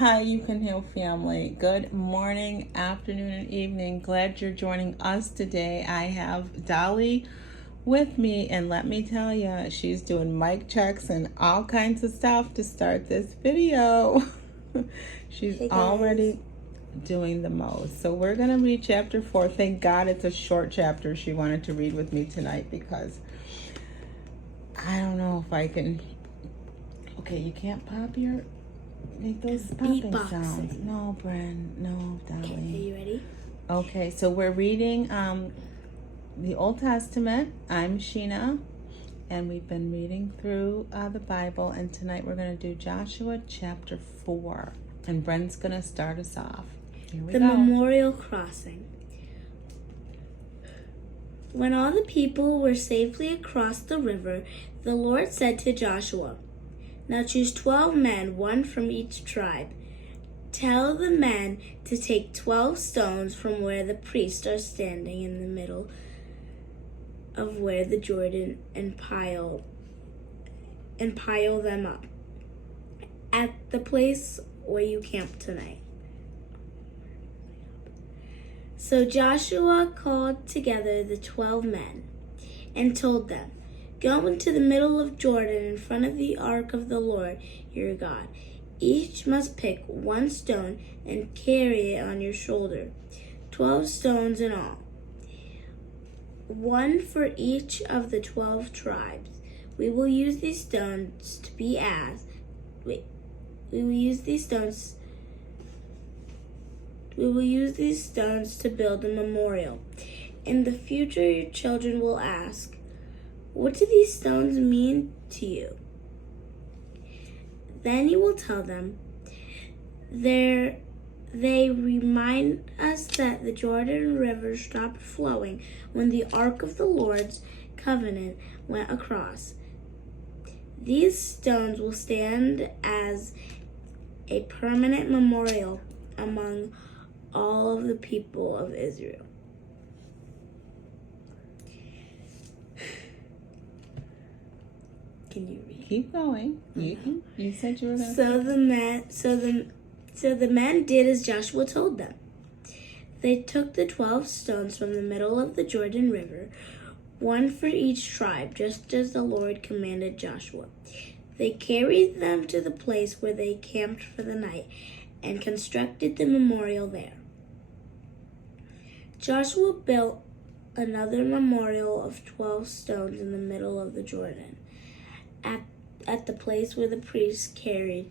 Hi, You Can Heal family. Good morning, afternoon, and evening. Glad you're joining us today. I have Dolly with me, and let me tell you, she's doing mic checks and all kinds of stuff to start this video. She's already doing the most. So we're going to read chapter 4. Thank God it's a short chapter she wanted to read with me tonight because I don't know if I can. Okay, you can't make those popping sounds. No, Bren. No, Dolly. Okay, are you ready? Okay, so we're reading the Old Testament. I'm Shena, and we've been reading through the Bible, and tonight we're going to do Joshua chapter 4. And Bren's going to start us off. Here we go. The memorial crossing. When all the people were safely across the river, the Lord said to Joshua, "Now choose 12 men, one from each tribe. Tell the men to take 12 stones from where the priests are standing in the middle of where the Jordan and pile them up at the place where you camp tonight." So Joshua called together the 12 men and told them, "Go into the middle of Jordan in front of the ark of the Lord your God. Each must pick one stone and carry it on your shoulder, 12 stones in all, one for each of the 12 tribes. We will use these stones to build a memorial. In the future, your children will ask, 'What do these stones mean to you?' Then you will tell them, 'They remind us that the Jordan River stopped flowing when the Ark of the Lord's covenant went across. These stones will stand as a permanent memorial among all of the people of Israel.'" Can you read? Keep going. You said you were going to. So the men did as Joshua told them. They took the 12 stones from the middle of the Jordan River, one for each tribe, just as the Lord commanded Joshua. They carried them to the place where they camped for the night and constructed the memorial there. Joshua built another memorial of 12 stones in the middle of the Jordan, at the place where the priests carried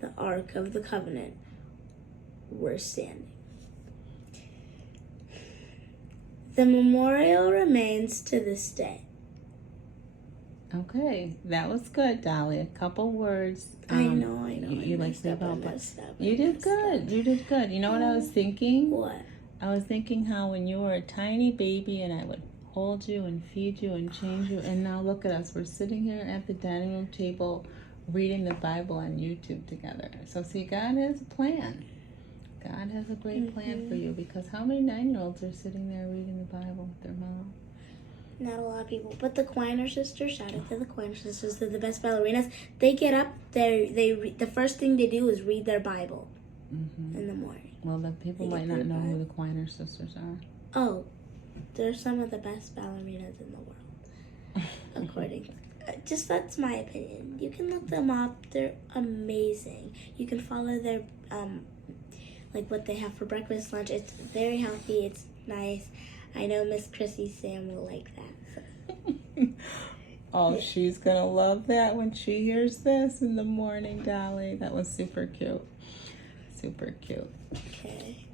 the Ark of the Covenant were standing. The memorial remains to this day. Okay, that was good, Dolly. A couple words. I know. You like to about, but you did good. You did good. You know what I was thinking? What? I was thinking how when you were a tiny baby and I would hold you and feed you and change you, and now look at us. We're sitting here at the dining room table reading the Bible on YouTube together. So see, God has a plan. God has a great plan for you, because how many 9-year-olds are sitting there reading the Bible with their mom? Not a lot of people, but the Quiner sisters, shout out to the Quiner sisters, they're the best ballerinas. They get up, the first thing they do is read their Bible in the morning. Well, the people might not know who the Quiner sisters are. Oh, they're some of the best ballerinas in the world, according. Just that's my opinion. You can look them up. They're amazing. You can follow their like what they have for breakfast, lunch. It's very healthy. It's nice. I know Miss Chrissy Sam will like that. So. Oh, she's gonna love that when she hears this in the morning, Dolly. That was super cute. Super cute.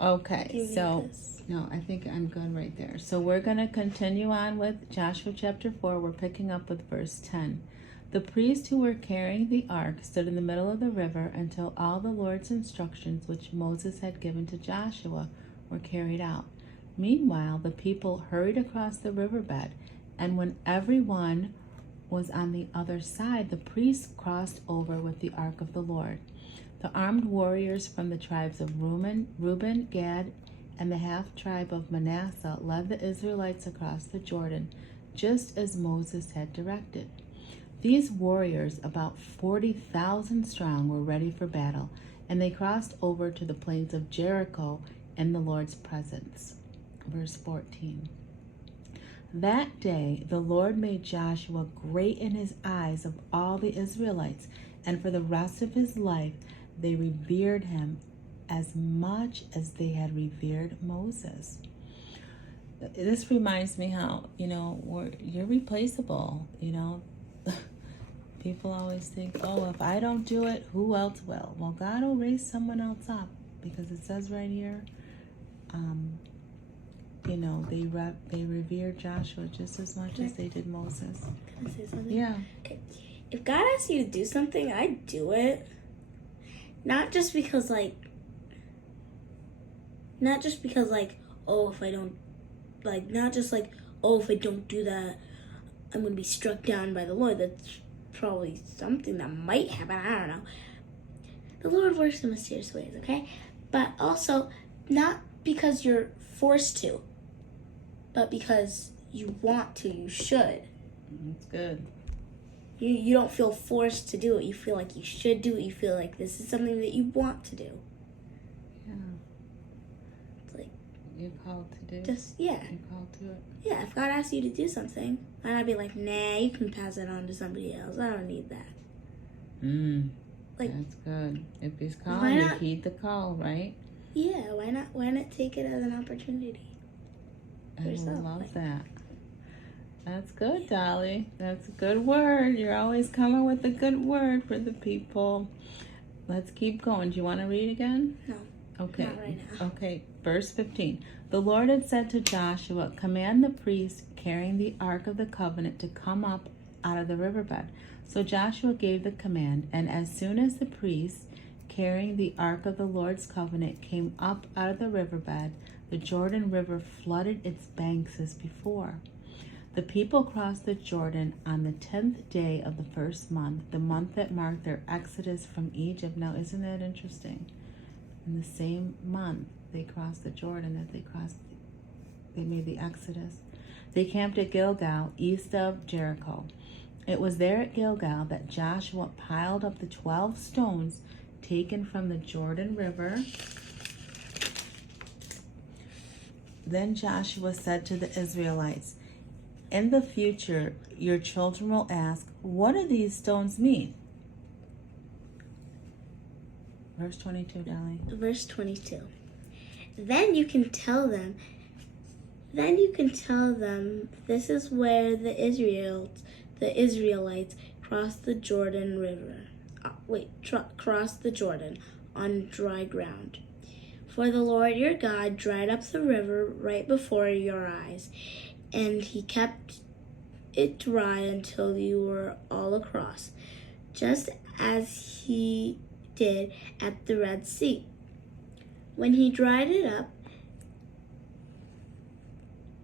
Okay, so no, I think I'm good right there. So we're going to continue on with Joshua chapter 4. We're picking up with verse 10. The priests who were carrying the ark stood in the middle of the river until all the Lord's instructions which Moses had given to Joshua were carried out. Meanwhile, the people hurried across the riverbed, and when everyone was on the other side, the priests crossed over with the ark of the Lord. The armed warriors from the tribes of Reuben, Gad, and the half-tribe of Manasseh led the Israelites across the Jordan, just as Moses had directed. These warriors, about 40,000 strong, were ready for battle, And they crossed over to the plains of Jericho in the Lord's presence. Verse 14. That day the Lord made Joshua great in his eyes of all the Israelites, and for the rest of his life they revered him as much as they had revered Moses. This reminds me how, you're replaceable, People always think, oh, if I don't do it, who else will? Well, God will raise someone else up, because it says right here, they revered Joshua just as much as they did Moses. Can I say something? Yeah. Okay. If God asks you to do something, I'd do it. Not just because, oh, if I don't, not just oh, if I don't do that, I'm going to be struck down by the Lord. That's probably something that might happen. I don't know. The Lord works in mysterious ways, okay? But also, not because you're forced to, but because you want to, you should. That's good. You don't feel forced to do it. You feel like you should do it. You feel like this is something that you want to do. Yeah. It's like you're called to do. You're called to it. Yeah, if God asks you to do something, and I'd be like, nah, you can pass it on to somebody else. I don't need that. That's good. If he's calling you, heed the call, right? Yeah, why not take it as an opportunity? I love that. That's good, Dolly. That's a good word. You're always coming with a good word for the people. Let's keep going. Do you want to read again? No. Okay. Not right now. Okay. Verse 15. The Lord had said to Joshua, command the priests carrying the Ark of the Covenant to come up out of the riverbed. So Joshua gave the command, and as soon as the priests carrying the Ark of the Lord's Covenant came up out of the riverbed, the Jordan River flooded its banks as before. The people crossed the Jordan on the 10th day of the first month, the month that marked their exodus from Egypt. Now, isn't that interesting? In the same month, they crossed the Jordan they made the exodus. They camped at Gilgal, east of Jericho. It was there at Gilgal that Joshua piled up the 12 stones taken from the Jordan River. Then Joshua said to the Israelites, in the future, your children will ask, what do these stones mean? Verse 22, Dolly. Verse 22. Then you can tell them, this is where the Israelites crossed the Jordan River. Crossed the Jordan on dry ground. For the Lord your God dried up the river right before your eyes, and he kept it dry until you were all across, just as he did at the Red Sea. When he dried it up,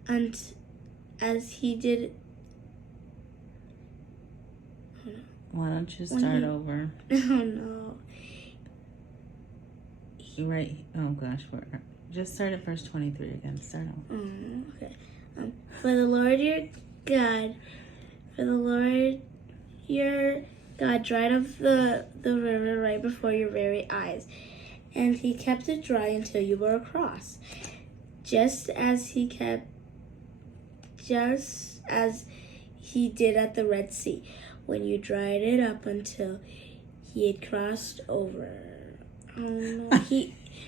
and as he did... Why don't you start over? Oh, no. Right. Oh, gosh. Just start at verse 23 again. Start over. Okay. For the Lord your God dried up the river right before your very eyes, and he kept it dry until you were across, just as he did at the Red Sea, when you dried it up until he had crossed over. Oh no,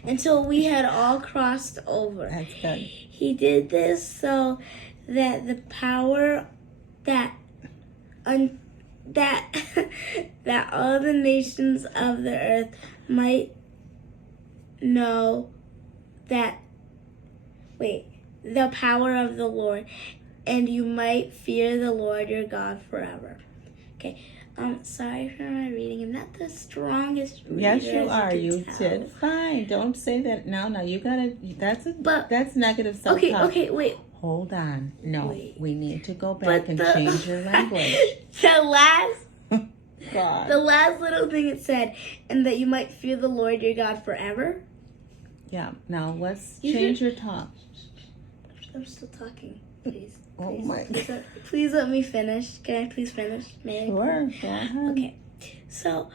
until we had all crossed over. That's good. He did this so that the power that all the nations of the earth might know the power of the Lord, and you might fear the Lord your God forever. Okay. Sorry for my reading. I'm not the strongest reader. Yes, you are. You tell. did fine. Don't say that. No, you gotta. That's negative self-talk. Okay, wait. Hold on. No, Wait. we need to go back and change your language. The last little thing it said, and that you might fear the Lord your God forever. Yeah. Now let's change your talk. I'm still talking. Please. Oh my God. Please let me finish. Can I please finish? Sure. Go ahead. Okay. So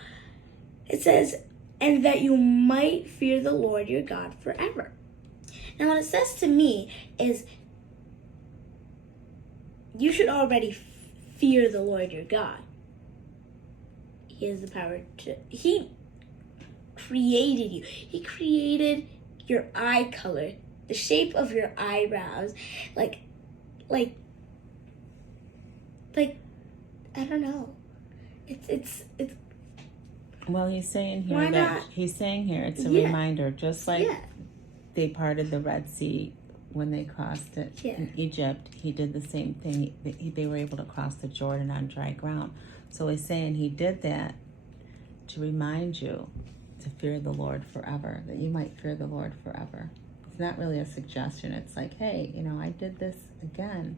it says, and that you might fear the Lord your God forever. Now, what it says to me is you should already fear the Lord your God. He has the power to... He created you. He created your eye color, the shape of your eyebrows, like I don't know. It's. Well, he's saying here Why that not? he's saying here it's a Yeah. reminder, just like Yeah. they parted the Red Sea when they crossed it in Egypt. He did the same thing. They were able to cross the Jordan on dry ground. So he's saying he did that to remind you to fear the Lord forever, that you might fear the Lord forever. It's not really a suggestion. It's like, hey, you know, I did this again.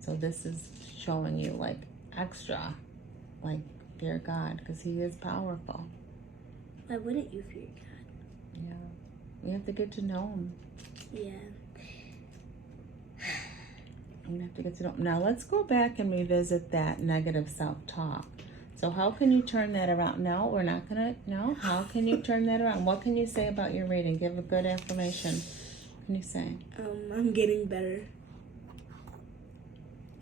So this is showing you like extra, like fear God, because he is powerful. Why wouldn't you fear God? Yeah. We have to get to know him. Yeah. We have to get to know him. Now let's go back and revisit that negative self-talk. So how can you turn that around? No, we're not gonna, no. How can you turn that around? What can you say about your reading? Give a good affirmation. What can you say? I'm getting better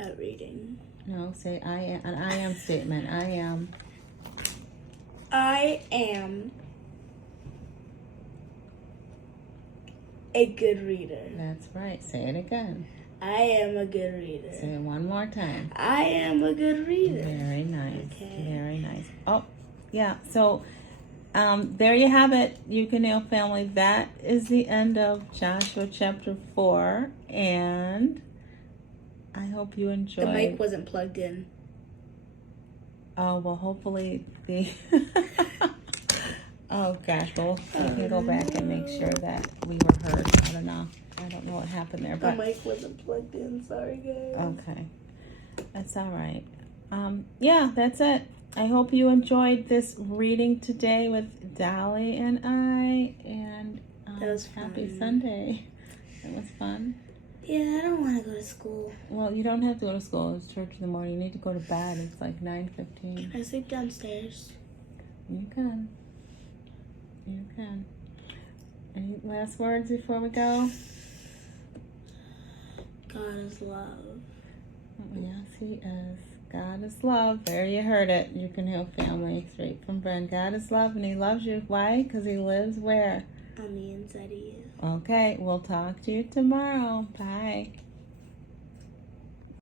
at reading. No, say I am, an I am statement. I am a good reader. That's right. Say it again. I am a good reader. Say it one more time. I am a good reader. Very nice. Okay. Very nice. Oh, yeah. So, there you have it, You Can Nail family. That is the end of Joshua chapter 4, and I hope you enjoyed. The mic wasn't plugged in. Oh, well, hopefully the... Oh, gosh. Well, we can go back and make sure that we were heard. I don't know. I don't know what happened there, but... The mic wasn't plugged in. Sorry, guys. Okay. That's all right. Yeah, that's it. I hope you enjoyed this reading today with Dolly and I, and that was happy fun. Sunday. It was fun. Yeah, I don't want to go to school. Well, you don't have to go to school. It's church in the morning. You need to go to bed. It's like 9:15. Can I sleep downstairs? You can. You can. Any last words before we go? God is love. Yes, he is. God is love. There you heard it. You Can Heal family. Straight from Bren. God is love, and he loves you. Why? Because he lives where? On the inside of you. Okay, we'll talk to you tomorrow. Bye.